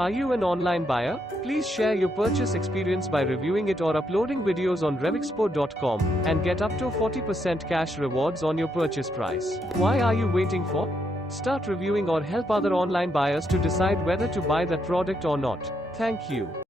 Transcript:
Are you an online buyer? Please share your purchase experience by reviewing it or uploading videos on RevExpo.com and get up to 40% cash rewards on your purchase price. Why are you waiting for? Start reviewing or help other online buyers to decide whether to buy that product or not. Thank you.